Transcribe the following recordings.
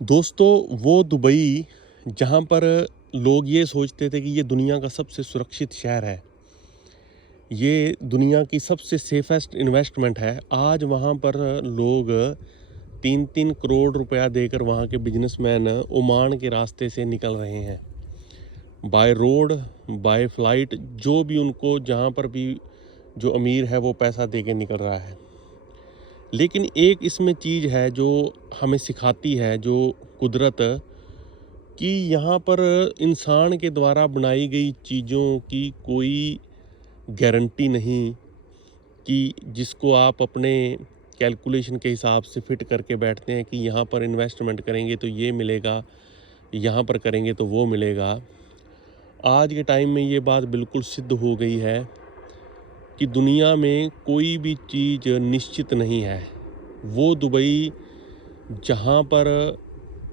दोस्तों, वो दुबई जहाँ पर लोग ये सोचते थे कि ये दुनिया का सबसे सुरक्षित शहर है, ये दुनिया की सबसे सेफेस्ट इन्वेस्टमेंट है, आज वहाँ पर लोग 3-3 करोड़ रुपया देकर वहाँ के बिजनेसमैन ओमान के रास्ते से निकल रहे हैं। बाय रोड, बाय फ्लाइट, जो भी उनको जहाँ पर भी जो अमीर है वो पैसा दे के निकल रहा है। लेकिन एक इसमें चीज़ है जो हमें सिखाती है, जो कुदरत, कि यहाँ पर इंसान के द्वारा बनाई गई चीज़ों की कोई गारंटी नहीं कि जिसको आप अपने कैलकुलेशन के हिसाब से फिट करके बैठते हैं कि यहाँ पर इन्वेस्टमेंट करेंगे तो ये मिलेगा, यहाँ पर करेंगे तो वो मिलेगा। आज के टाइम में ये बात बिल्कुल सिद्ध हो गई है कि दुनिया में कोई भी चीज़ निश्चित नहीं है। वो दुबई जहाँ पर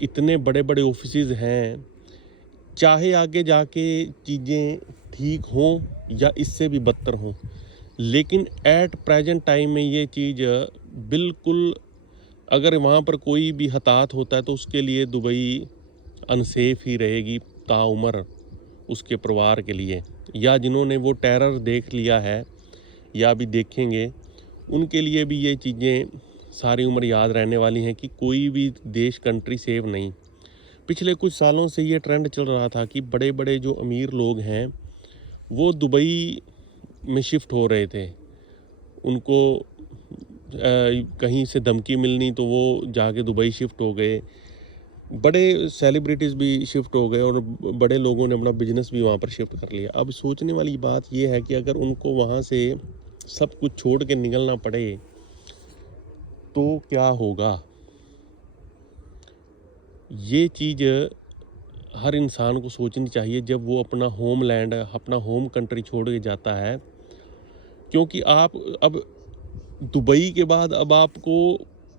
इतने बड़े-बड़े ऑफिसेज़ हैं, चाहे आगे जाके चीज़ें ठीक हों या इससे भी बदतर हों, लेकिन एट प्रेजेंट टाइम में ये चीज़ बिल्कुल, अगर वहाँ पर कोई भी हताहत होता है तो उसके लिए दुबई अनसेफ ही रहेगी ताउम्र उसके परिवार के लिए, या जिन्होंने वो टेरर देख लिया है या अभी देखेंगे, उनके लिए भी ये चीज़ें सारी उम्र याद रहने वाली हैं कि कोई भी देश, कंट्री सेफ नहीं। पिछले कुछ सालों से ये ट्रेंड चल रहा था कि बड़े-बड़े जो अमीर लोग हैं, वो दुबई में शिफ्ट हो रहे थे। उनको कहीं से धमकी मिलनी तो वो जाके दुबई शिफ्ट हो गए। बड़े सेलिब्रिटीज़ भी शिफ्ट हो गए और बड़े लोगों ने अपना बिज़नेस भी वहाँ पर शिफ्ट कर लिया। अब सोचने वाली बात ये है कि अगर उनको वहाँ से सब कुछ छोड़ के निकलना पड़े, तो क्या होगा? ये चीज़ हर इंसान को सोचनी चाहिए जब वो अपना होमलैंड, अपना होम कंट्री छोड़ के जाता है। क्योंकि आप अब दुबई के बाद अब आपको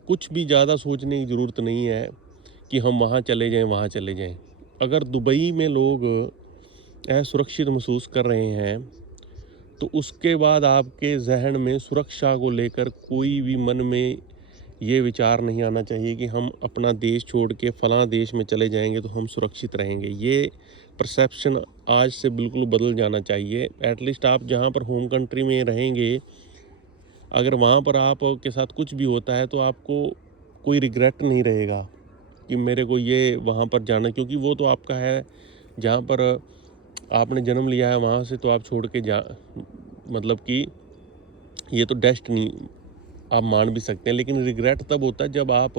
कुछ भी ज़्यादा सोचने की ज़रूरत नहीं है कि हम वहाँ चले जाएँ, वहाँ चले जाएँ। अगर दुबई में लोग असुरक्षित महसूस कर रहे हैं, तो उसके बाद आपके ज़हन में सुरक्षा को लेकर कोई भी मन में ये विचार नहीं आना चाहिए कि हम अपना देश छोड़ के फ़लाँ देश में चले जाएँगे तो हम सुरक्षित रहेंगे। ये परसेप्शन आज से बिल्कुल बदल जाना चाहिए। एटलीस्ट आप जहाँ पर होम कंट्री में रहेंगे, अगर वहाँ पर आपके साथ कुछ भी होता है तो आपको कोई रिग्रेट नहीं रहेगा कि मेरे को ये वहाँ पर जाना, क्योंकि वो तो आपका है, जहाँ पर आपने जन्म लिया है वहाँ से तो आप छोड़ के जा, मतलब कि ये तो डेस्टिनी आप मान भी सकते हैं। लेकिन रिग्रेट तब होता है जब आप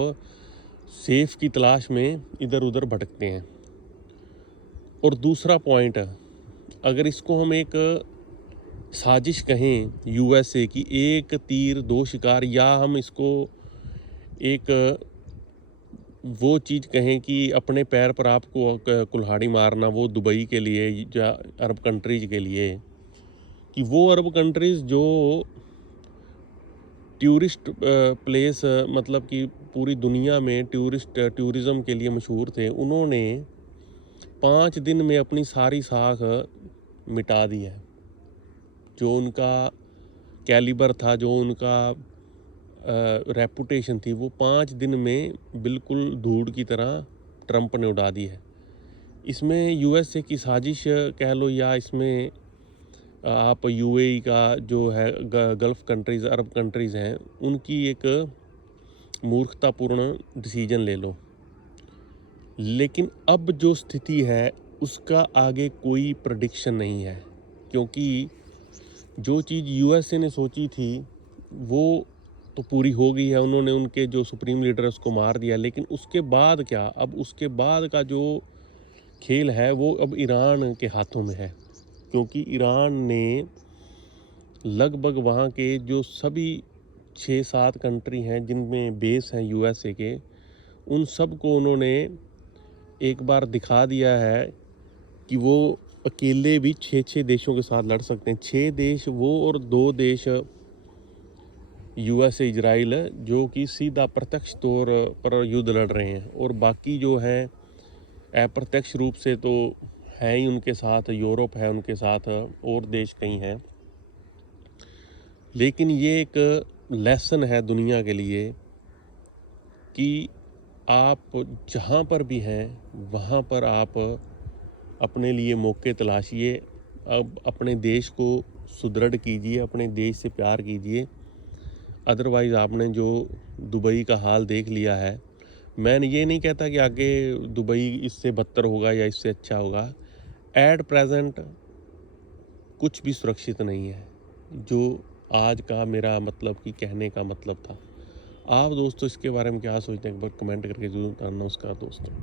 सेफ की तलाश में इधर उधर भटकते हैं। और दूसरा पॉइंट, अगर इसको हम एक साजिश कहें यूएसए की, एक तीर दो शिकार, या हम इसको एक वो चीज़ कहें कि अपने पैर पर आपको कुल्हाड़ी मारना, वो दुबई के लिए या अरब कंट्रीज़ के लिए, कि वो अरब कंट्रीज़ जो टूरिस्ट प्लेस, मतलब कि पूरी दुनिया में टूरिज़्म के लिए मशहूर थे, उन्होंने 5 दिन में अपनी सारी साख मिटा दी है। जो उनका कैलिबर था, जो उनका रेपुटेशन थी, वो 5 दिन में बिल्कुल धूड़ की तरह ट्रंप ने उड़ा दी है। इसमें यूएसए की साजिश कह लो, या इसमें आप यूएई का जो है, गल्फ़ कंट्रीज़, अरब कंट्रीज़ हैं, उनकी एक मूर्खतापूर्ण डिसीजन ले लो। लेकिन अब जो स्थिति है उसका आगे कोई प्रेडिक्शन नहीं है, क्योंकि जो चीज़ यूएसए ने सोची थी वो तो पूरी हो गई है। उन्होंने उनके जो सुप्रीम लीडर है उसको मार दिया, लेकिन उसके बाद क्या, अब उसके बाद का जो खेल है वो अब ईरान के हाथों में है। क्योंकि ईरान ने लगभग वहाँ के जो सभी 6-7 कंट्री हैं जिनमें बेस हैं यूएसए के, उन सब को उन्होंने एक बार दिखा दिया है कि वो अकेले भी 6-6 देशों के साथ लड़ सकते हैं। 6 देश वो और 2 देश यूएसए, इजराइल, जो कि सीधा प्रत्यक्ष तौर पर युद्ध लड़ रहे हैं, और बाकी जो है अप्रत्यक्ष रूप से तो है ही उनके साथ, यूरोप है उनके साथ, और देश कई हैं। लेकिन ये एक लेसन है दुनिया के लिए कि आप जहाँ पर भी हैं वहाँ पर आप अपने लिए मौके तलाशिए। अब अपने देश को सुदृढ़ कीजिए, अपने देश से प्यार कीजिए। अदरवाइज़ आपने जो दुबई का हाल देख लिया है, मैं ये नहीं कहता कि आगे दुबई इससे बदतर होगा या इससे अच्छा होगा। एट प्रेजेंट कुछ भी सुरक्षित नहीं है, जो आज का मेरा मतलब कि कहने का मतलब था। आप दोस्तों इसके बारे में क्या सोचते हैं, एक बार कमेंट करके ज़रूर बताना। नमस्कार दोस्तों।